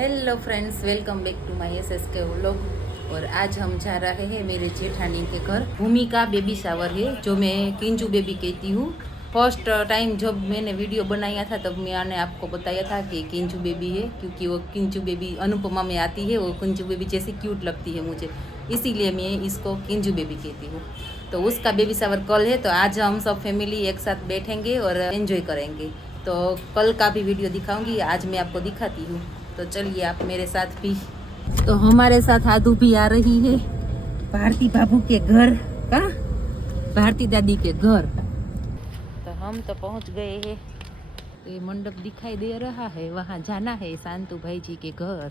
Hello friends, welcome back to my SSK vlog. और आज हम जा रहे हैं मेरे जेठानी के घर। भूमि का बेबी शावर है, जो मैं किंजू बेबी कहती हूँ। फर्स्ट टाइम जब मैंने वीडियो बनाया था तब मैंने आपको बताया था कि किंजू बेबी है, क्योंकि वो किंजू बेबी अनुपमा में आती है। वो किंजू बेबी जैसी क्यूट लगती है मुझे, इसीलिए मैं इसको किंजू बेबी कहती हूँ। तो उसका बेबी शावर कल है, तो आज हम सब फैमिली एक साथ बैठेंगे और एंजॉय करेंगे। तो कल का भी वीडियो दिखाऊंगी, आज मैं आपको दिखाती हूँ। तो चलिए आप मेरे साथ भी। तो हमारे साथ आदू भी आ रही है, भारती बाबू के घर का, भारती दादी के घर। तो हम तो पहुंच गए हैं। तो ये मंडप दिखाई दे रहा है, वहां जाना है शांतु भाई जी के घर।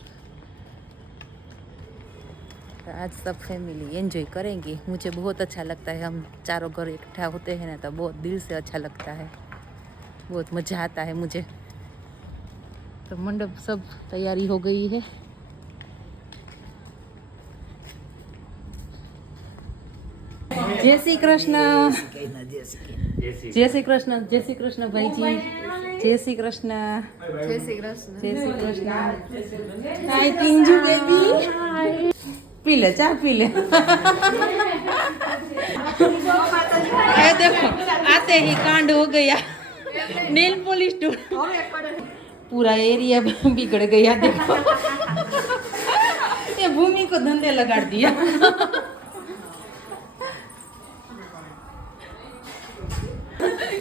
तो आज सब फैमिली एंजॉय करेंगे। मुझे बहुत अच्छा लगता है, हम चारों घर इकट्ठा होते हैं ना, तो बहुत दिल से अच्छा लगता है, बहुत मज़ा आता है मुझे। तो मंडप सब तैयारी हो गई है। जय श्री कृष्ण, जय श्री कृष्ण, जय श्री कृष्ण भाई जी, जय श्री कृष्ण, जय श्री कृष्ण। जय श्री कृष्ण। हाय किंजू बेबी, पी ले चाय पी ले। ये देखो आते ही कांड हो गया, नेल पॉलिश पूरा एरिया बिगड़ गया। देखो ये भूमि को धंधे लगा दिया।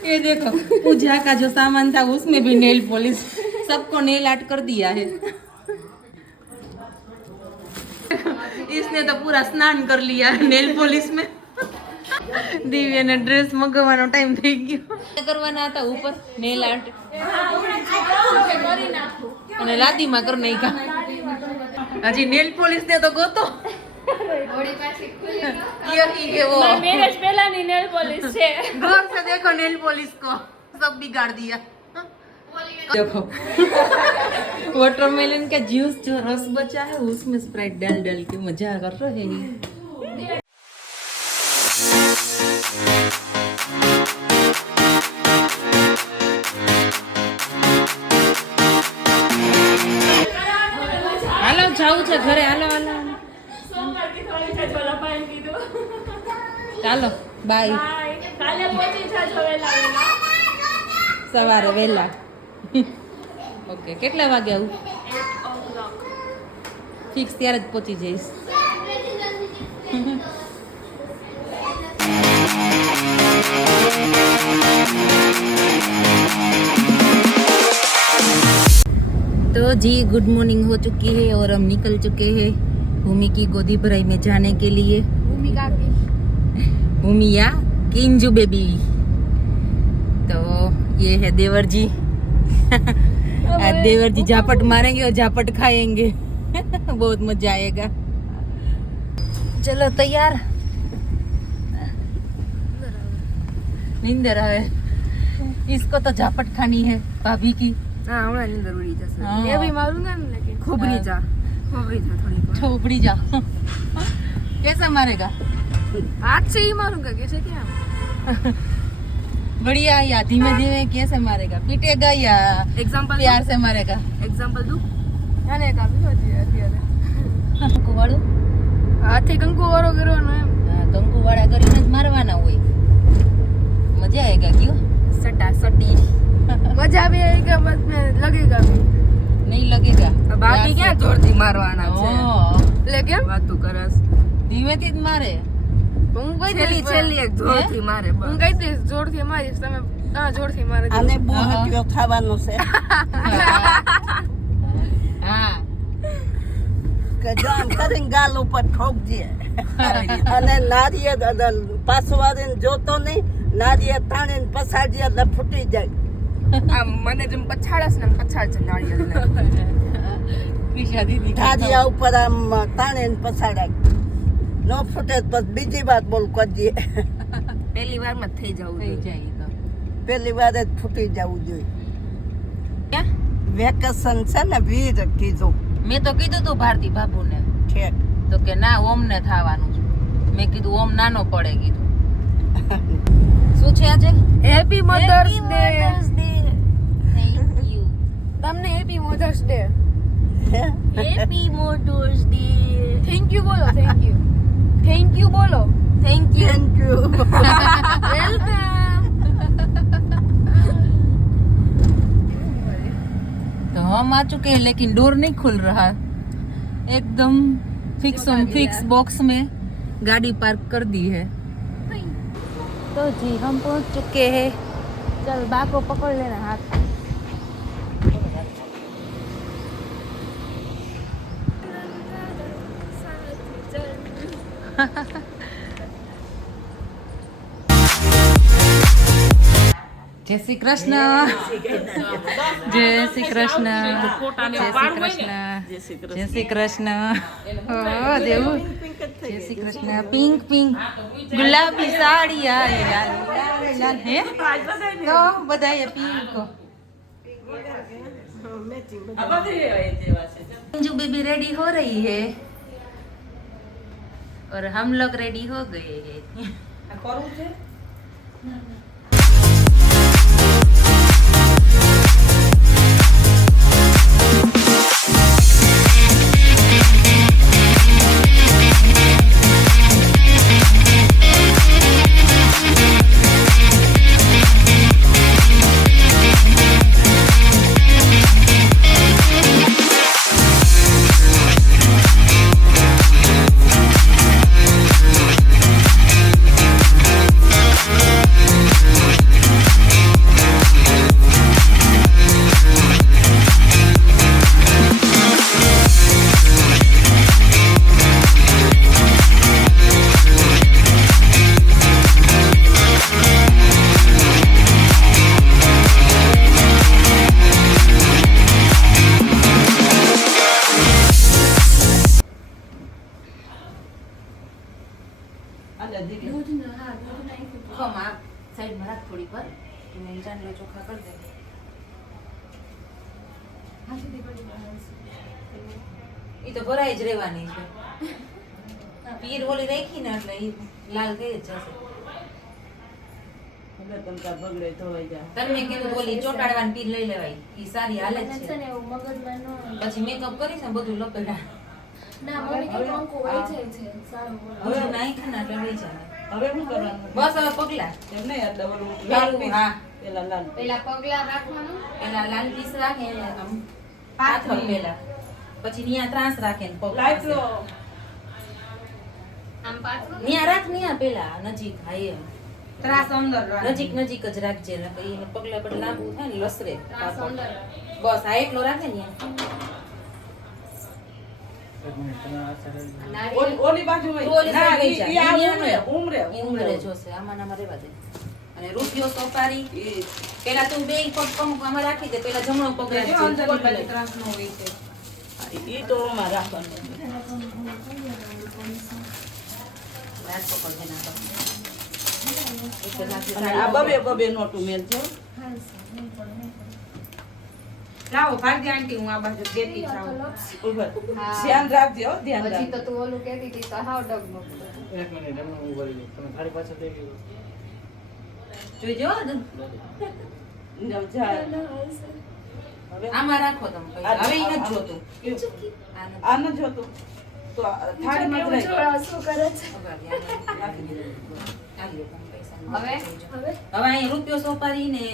ये देखो पूजा का जो सामान था उसमें भी नेल पॉलिश, सबको नेल आर्ट कर दिया है। इसने तो पूरा स्नान कर लिया नेल पॉलिश में। दिव्या ने ड्रेस मंगवानो टाइम થઈ ગયો। કરવાના હતા ઉપર નેલ આર્ટ અને લાદીમાં કર નાખ્યા। હજી નેલ પોલિશ ને તો ગોતો। यही है वो, मैरिज पहला नी नेल पॉलिश है। गौर से देखो नेल पॉलिश को, सब बिगाड़ दिया। देखो वाटरमेलन का जूस जो रस बचा है उसमें स्प्राइट डाल डाल के मजा कर रहे हैं। હાલો જાવું છે ઘરે, હાલો હાલો ચાલો બાય। કાલે પહોંચી જાજો વેલા વેલા। સવારે વહેલા। ઓકે, કેટલા વાગે આવું? ફિક્સ ત્યારે જ પહોંચી જઈશ। तो जी गुड मॉर्निंग हो चुकी है और हम निकल चुके हैं भूमि की गोदी भराई में जाने के लिए। भूमि या किंजू बेबी। तो ये है देवर जी। आज देवर जी झापट मारेंगे और झापट खाएंगे। बहुत मजा आएगा। चलो तैयार। नींदर है, इसको तो झापट खानी है भाभी की। हां हमरा नींदर उड़ी जैसे। हाँ। मैं भी मारूंगा ना, लेकिन खोपड़ी जा थोड़ी बहुत। खोपड़ी जा। कैसे मारेगा? हाथ से ही मारूंगा, कैसे क्या? बढ़िया, या धीमे धीमे कैसे मारेगा? पीटेगा या एग्जांपल प्यार से मारेगा? एग्जांपल दूं? આને કાપી હોતી અત્યારે કંકુ વાળું હાથે કંકુ વાળો કરવાનો એમ। હા, કંકુ વાળા કરીને જ મારવાના હોય। મજા આएगा क्यों? सटा सटी मजा भी आएगा, मत में लगेगा भी नहीं लगेगा। बाकी क्या जोर थी मारवाना છે એટલે કેમ વાતું કરસ? ધીમેથી જ મારે। હું કઈ છેલ્લી છેલ્લી એક જોર થી મારે, હું કઈ દે જોર થી મારીશ, તમે હા જોર થી મારે। આને બુહટ્યો ખાવાનો છે હા કે જો આમ કરીને ગાલ ઉપર ઠોકજે અને નારિયેળ પાછું વાળીને જોતો નહીં, નારિયેળ તાણીને પછાડજે એટલે ફૂટી જાય। આમ મને જેમ પછાડસ ને પછાડ છે નાળિયેર ક્રિશા દીદી ધારિયા ઉપર આમ તાણીને પછાડાય, ન ફૂટે તો બીજી વાર બોલ કરજે। પહેલી વાર માં થઈ જવું થઈ જાય તો પેલી વાર જ ફૂટી જવું જોઈએ। क्या? વેકેશન છે ને વીર કીધું મેં તો કીધું તું ભારતી બાબુને, ઠેક તો કે ના ઓમ ને થવાનું છે। મેં કીધું ઓમ નાનો પડે કીધું। શું છે આજે? Happy mother's day. Thank you. તમને happy mother's day. Happy mother's day. Thank you બોલો, થેન્ક યુ. થેન્ક યુ બોલો. Thank you. Thank you welcome. तो हम आ चुके हैं लेकिन डोर नहीं खुल रहा, एकदम फिक्स बॉक्स में गाड़ी पार्क कर दी है. तो जी हम पहुंच चुके हैं. चल बा को पकड़ लेना हाथ. जय श्री कृष्ण. जय श्री कृष्ण. जय श्री कृष्ण. ओ देव. जय श्री कृष्ण. पिंक पिंक गुलाबी साड़ियाँ लाल लाल लाल है तो बधाई पिंक को. जो बेबी रेडी हो रही है और हम लोग रेडी हो गए हैं. साइड में रख थोड़ी पर मैं जान लो चोखा कर दे. ये तो भराई ज રહેવાની છે. પીર ઓલી રાખી ને એટલે ઈ લાલ થઈ જ જશે. તમે કીધું ઓલી ચોટાડવાની પીર લઈ લેવાય, ઈ સારી હાલત છે. પછી મેકઅપ કરીશ ને બધું લપેડા. ના મમ્મી કે કંકુ વહી જાય છે સારું. હવે નાખી ના એટલે વહી જાય. હવે શું કરવાનું? બસ હવે પગલા. એમ નહીં એટલે ઓલું પેલું હા પેલા લાલ પેલા પગલા રાખવાનું. પેલા લાલ પીસ રાખે ને આમ પાથર પેલા, પછી નિયા ત્રાસ રાખે ને પગ લાઈટ લો. આમ પાછું નિયા રાખ નિયા પેલા નજીક હા એમ ત્રાસ અંદર નજીક નજીક જ રાખજે ને પછી એને પગલા પર લાંબુ થાય ને લસરે. ત્રાસ અંદર. બસ આ એટલો રાખે ને ઓલી બાજુ હોય. તો ઓલી ના, સાઈડ વહી ઈ જા. આ ઈ ઉમરે. ઈ ઉંમરે જોશે આમાં નામાં રહેવા દે. અને રૂપિયો સોપારી પેલા તું બે પગ પગ આમાં રાખી દે, પેલા જમણો પગ રાખજે. ત્રાસ નો હોય છે. ઈ તો ઓમાં રાખવાનું. રાત પકડ દે ના અને આ બબે નોટું મેલજો. લાવો ભારતી આંટી હું આ બાજુ દેતી જાઉં. ઉપર ધ્યાન રાખજો હો, ધ્યાન પછી રાખજો. તો તું ઓલું કહેતી હતી તો હાવ ડગમગ. એક મિનિટ એમને હું બોલી દઉં. તમે ખાલી પાછળ દેખી લો. જોઈજો જાઓ, જા. હવે આમાં રાખો તમે પૈસા. હવે ઈ નથી જોતું. આ ન જોતું તો થાળીમાં જ રહી. શું કરે છે રાખી દીધું. ચાલ્યો તમે પૈસા. હવે હવે અહીંયા રૂપિયો સોપારી ને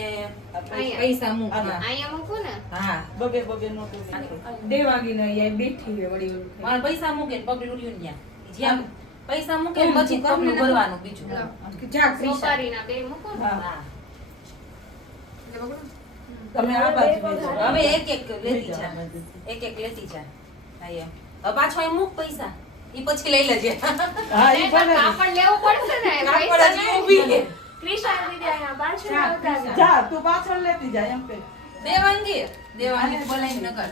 પૈસા મૂક. હા. અહીંયા મૂકું ને. હા બબે નોટું મેલજો. દેવાગી ને અહીંયા બેઠી હોય વળી ઓલું મારે પૈસા મૂકે ને પગલું રહ્યું ને જ્યાં પૈસા મૂકે ને પછી પગલું ભરવાનું બીજું. જા ક્રિશા. સોપારીના બે મૂકો ને. હા. હા એટલે પકડો. તમે આ બાજુ બેસો. હવે એક એક લેતી જા. એક એક લેતી જા. હા એમ. હવે પાછો અહીં મૂક પૈસા. ઈ પછી લઈ લેજે. હા ઈ ભલે. કાપડ લેવું પડશે ને કાપડ પૈસા હજી ઊભી છે. ક્રિશા દીદી અહીંયા પાછળ આવતા હતા. જા તું પાછળ લેતી જા એમ કે. દેવાંગી બોલાવીને ન કર.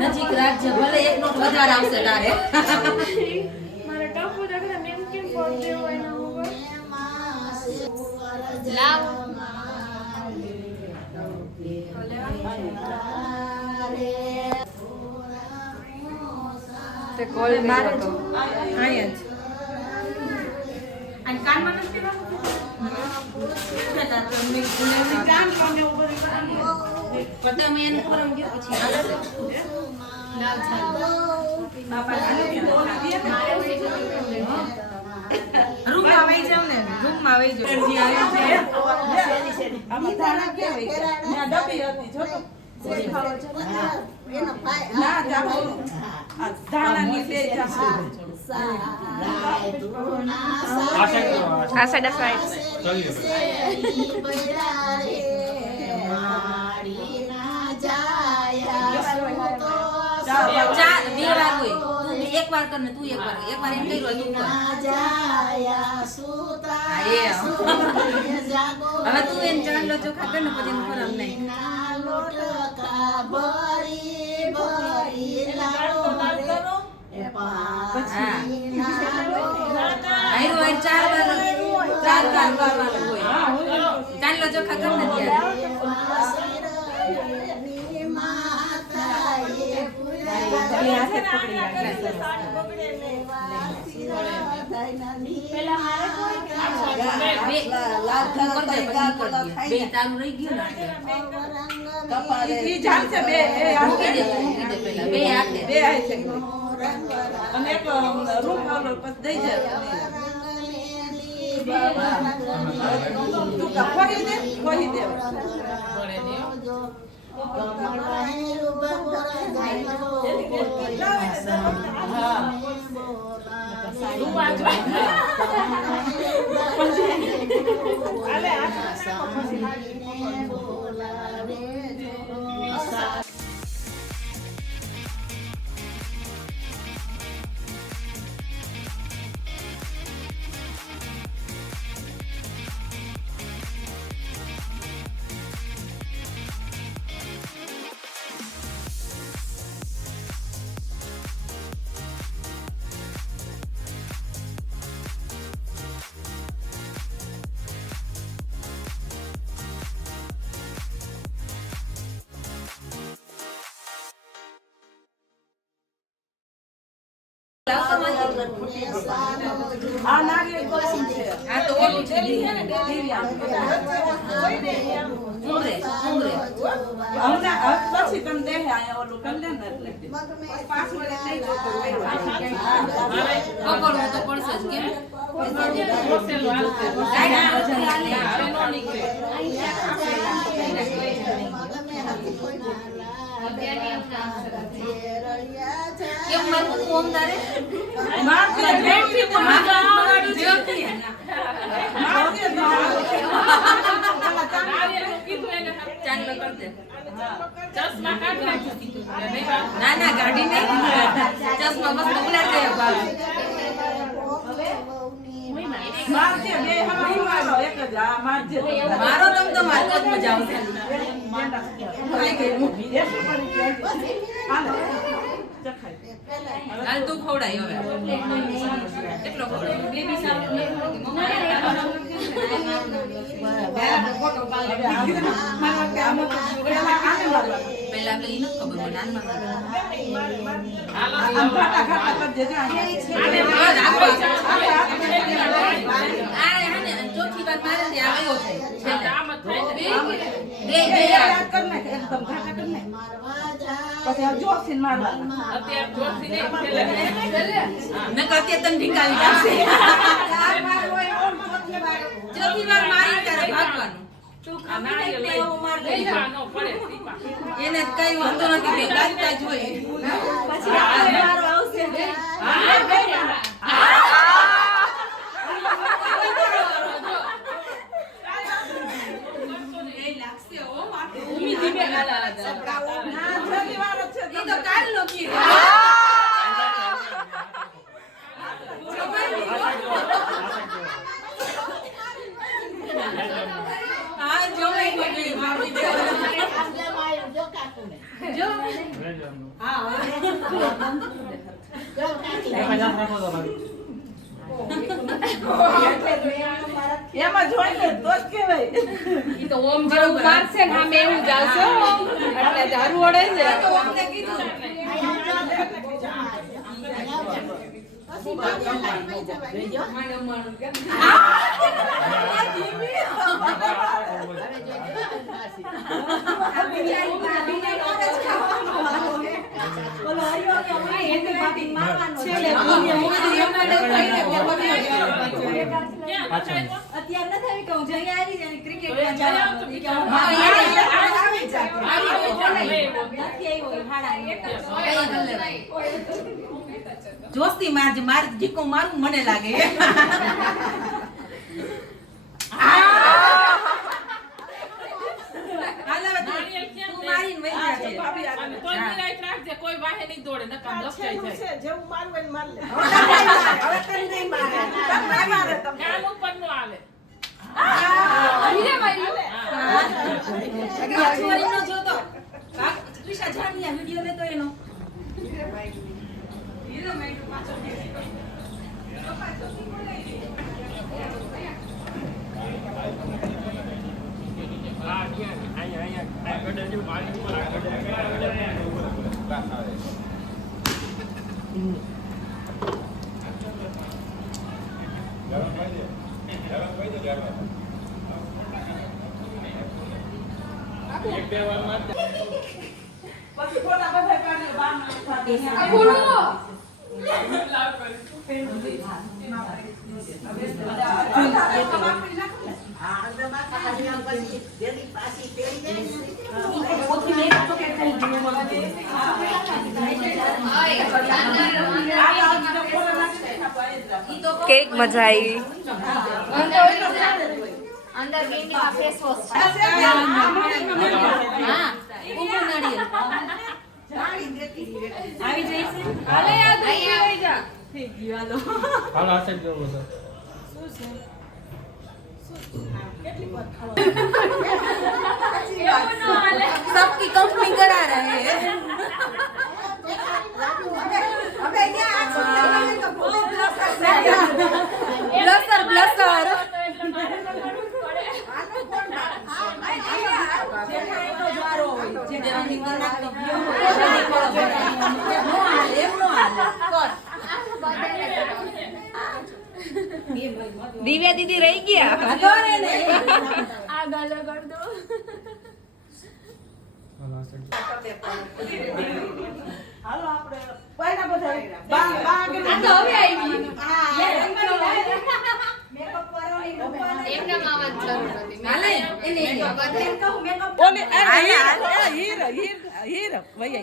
નજીક રાજ્ય ભલે એક નોટ વધારે આવશે તારે મારે ટપુ દાખલા મેમ કેમ પડ દેવો એના ઉપર લાવ તે કોલ મારે તો આયા જ અને કાનમાં નથી દેવાનું? પણ તમે એને ફોરમ ગયો પછી રૂમમાં વહી જાવ ને, રૂમમાં વહી જાવ. આ સાઈડ ચાર બે વાર હોય તું એક વાર કર ને તું એક વાર એમ કર્યું તું કર હા, એ હવે તું એને ચાંદલો ચોખા કર ને પછી એનું ફોરમ નહીં આયરો હોય ચાર વાર કરવાનું હોય ચાંદલો ચોખા કર ને બે તારું રહી ગયું ને બે હાથે અને એક રૂમ વાળો પછી દઈ જાય તું ખોઈ દે આ નારિયેળ કોણ છે આ તો ઓલું છે હમણાં પછી તમે દેહે આયા ઓલું કરી લે ને એટલે પાછું નહીં પકડવું તો પડશે જ કેમ કેમ મારું ફોન તારે ચાંદલો કર દે ના ના ગાડી નહીં ચશ્મા બસ મોકલા દે મારો તમ તો મારતો જ મજા આવશે હાલ તું ખવડાય હવે કેટલો ખવડાય બેબી પેલા આપણે એને ખબર હોય નાનમાં ચોથી વાર મારે આવ્યો છે તને ઢીકાવી જશે ચોથી વાર મારી ત્યારે ભાગવાનું એને કઈ વાંધો નથી ગાજતા જોઈએ કાલ એમાં જામ રાખો તો ભાઈ. એમાં જોઈને તો જ કહેવાય. ઈ તો ઓમ જેવું મારશે ને આમે એવું જ આવશે હો. એટલે ધારું વળે છે અત્યારે નથી આવી કે હું જઈ આવી જાય ક્રિકેટમાં જોસ્તી મારજે માર જીકો મારું મને લાગે કોઈ વાહે નહીં દોડે નકામ લપચાઈ જાય જેવું મારવું એને માર લે. કામ ઉપર નો આવે વિડીયો લેતો એનો કેક મજા આવી અંદર કેન્ડીમાં ફેસ વોશ છે. હા ઉમર નાળિયેર આવી જઈશ હાલે યાદ આવી જા હાલો આ સાઈડ જોવો તો. सबकी कंपनी करा रहे हैं ब्लसर ब्लसर દિવ્યા દીદી રહી ગયા આ ગાલો કર દો હાલો આ સાઈડ હાલો આપણે પહેલા બધા બા આગળ આ તો હવે આવી મેકઅપ કરવાની એમના માવા જરૂર નથી હાલે એને ઓલે હીર ભઈ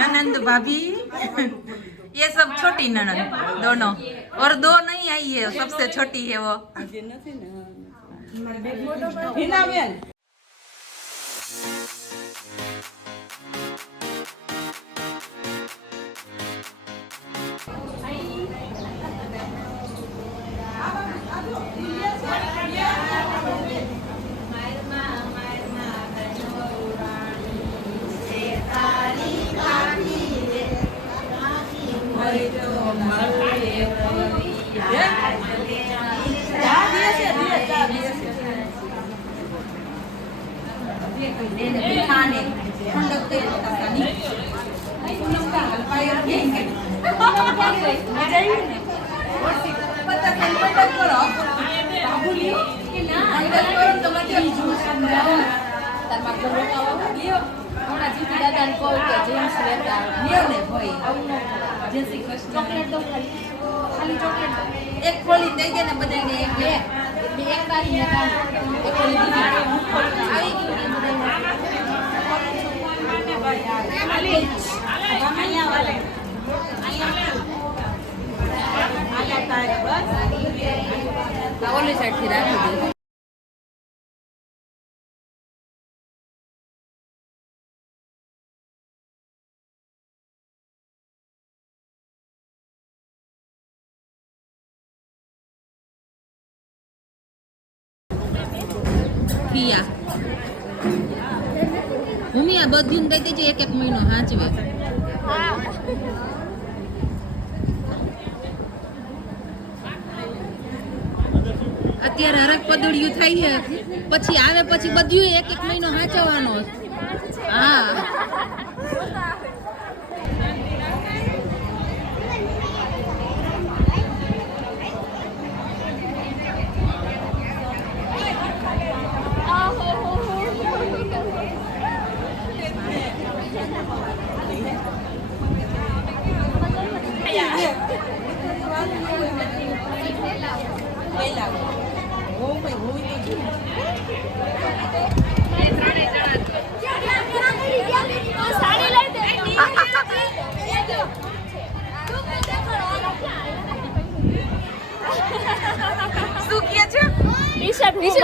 ननंद भाभी ये सब छोटी ननंद दोनों और दो नहीं आई है सबसे छोटी है वो હિનાબેન एक खोली दे देने बदलने एक तारी निकाल एक खोली दी आई क्यों ओली साइड थी राखी दी किया ભૂમિ આ બધું કહી દેજો એક એક મહિનો હાંચવે. અત્યારે હરક પદુડિયું થાય છે પછી આવે પછી બધું એક એક મહિનો હાંચવવાનો. હા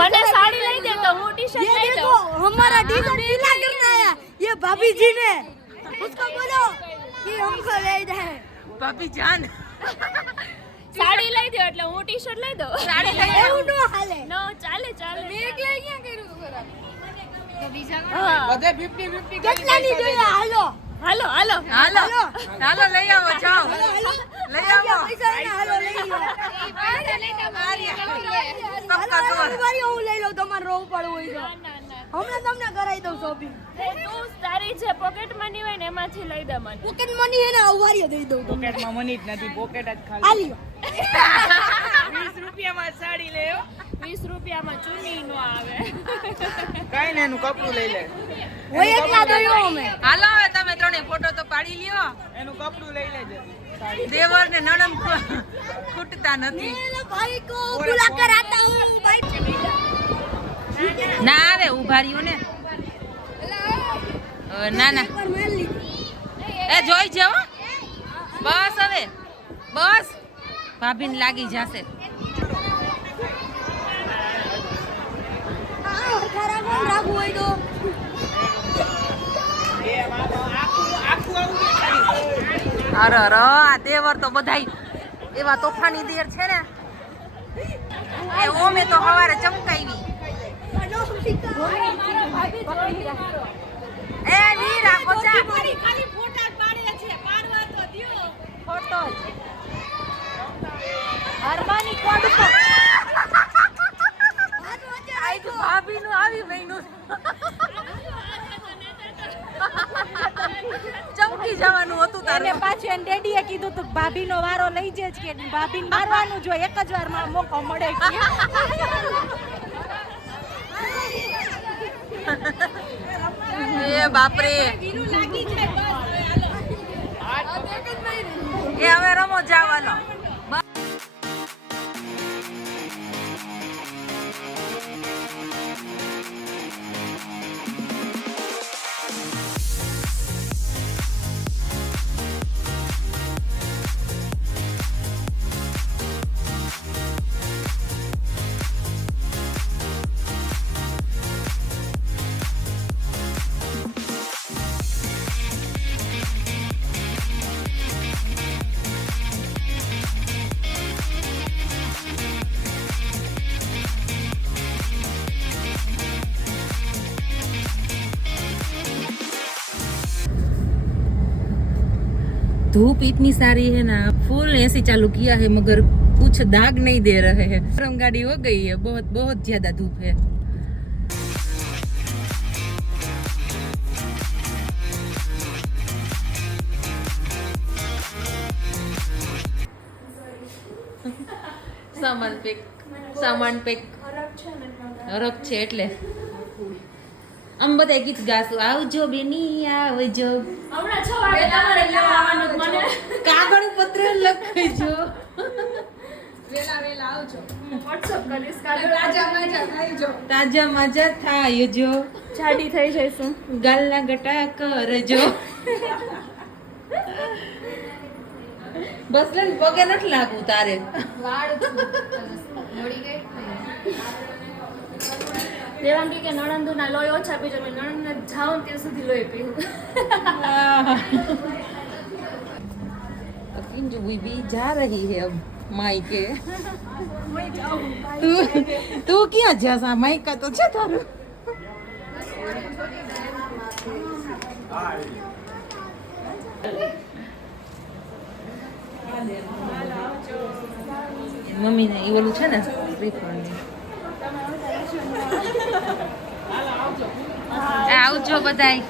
મને સાડી લઈ દે તો હું टी-शर्ट लई दो. हमारा टी-शर्ट गीला करना है ये भाभी जी ने उसको बोलो कि हमको ले दे ભાભી જાન સાડી લઈ દો એટલે હું टी-शर्ट લઈ દઉં. સાડી લઈ એવું નો હાલે નો ચાલે ચાલે. મેં એકલા અહીંયા કર્યું તો ખરા. તો બીજા બધે 50-50 કેટલાની જોઈએ હાલો હાલો હાલો હાલો હાલો લઈ આવો જાઓ લઈ આવો પૈસા ને હાલો લઈ લો હાલો રવિવારે હું લઈ લઉં તમારે રોવું પડવું હોય તો હમણાં તમને કરાવી દઉં શોપિંગ તું તારી જે પોકેટ મની હોય ને એમાંથી લઈ દે મને. પોકેટ મની હે ને અવારીએ દઈ દઉં તમને પોકેટમાં મની જ નથી, પોકેટ જ ખાલી. હાલ્યો 20 રૂપિયામાં સાડી લેવો. 20 રૂપિયામાં ચુન્ની નો આવે. કાઈ ને એનું કપડું લઈ લે. હોય એકલા દયો અમે હાલો હવે તમે ત્રણે ફોટો તો પાડી લ્યો. એનું કપડું લઈ લેજે. દેવર ને નણંદ ખૂટતા નથી. मेरे भाई को बुला कर आता हूँ भाई ના આવે ઉભા રહ્યું ને. ના ના पर मैं ली એ જોઈ જાઓ બસ હવે બસ ભાભીને લાગી જશે. खराब हम राग हुए तो અરે અરે આ દેવર તો બધાય એવા તોફાની દેર છે ને એ ઓમે તો હવારે ચમકાવી. એ ની રાખો ચા ખાલી ફોટા પાડે છે પાડવા તો દ્યો. ફોટો જ हरबानी कोड को આઈ તો ભાભીનું આવી મહિનું ચમકી જવાનું હતું તારે. એને પાછું એને ડેડીએ કીધું તું ભાભીનો વારો લઈ જ કે ભાભીને મારવાનું જો એક જ વાર માં મોકો મળે એ બાપરે એ હવે રમો જાવાનો. धूप इतनी सारी है ना फुल एसी चालू किया है मगर कुछ दाग नहीं दे रहे हैं. गरम गाड़ी हो गई है बहुत बहुत ज्यादा धूप है. સામાન પેક હરક છે એટલે આમ બધા ગીત ગાશું આવજો બેની આવજો હમણાં 6 વાગે તમારે લેવા આવવાનું મને. કાગળ પત્ર લખજો વેલા આવજો. WhatsApp કરીશ કાગળ તાજા મજા થાય જો જાડી થઈ જઈશું. ગાલના ગટા કરજો બસ લે પગે નથી લાગવું તારે. દેવાંગી કે નણંદુના લોહી ઓછા પીજો. મેં નણંદને જાઉં ત્યાં સુધી લોહી પીવું. किंजू भी जा रही है अब मायके. तू क्या जैसा मायका तो છે તારું મમ્મીને એ ઓલું છે ને શ્રીફળ આવજો બધાય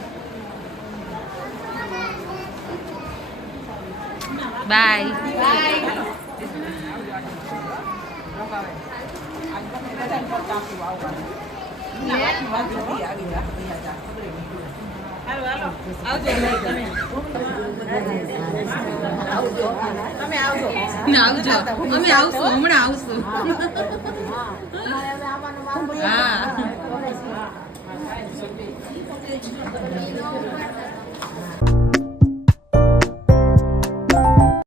બાય આવજો અમે આવશું હમણાં આવશું હા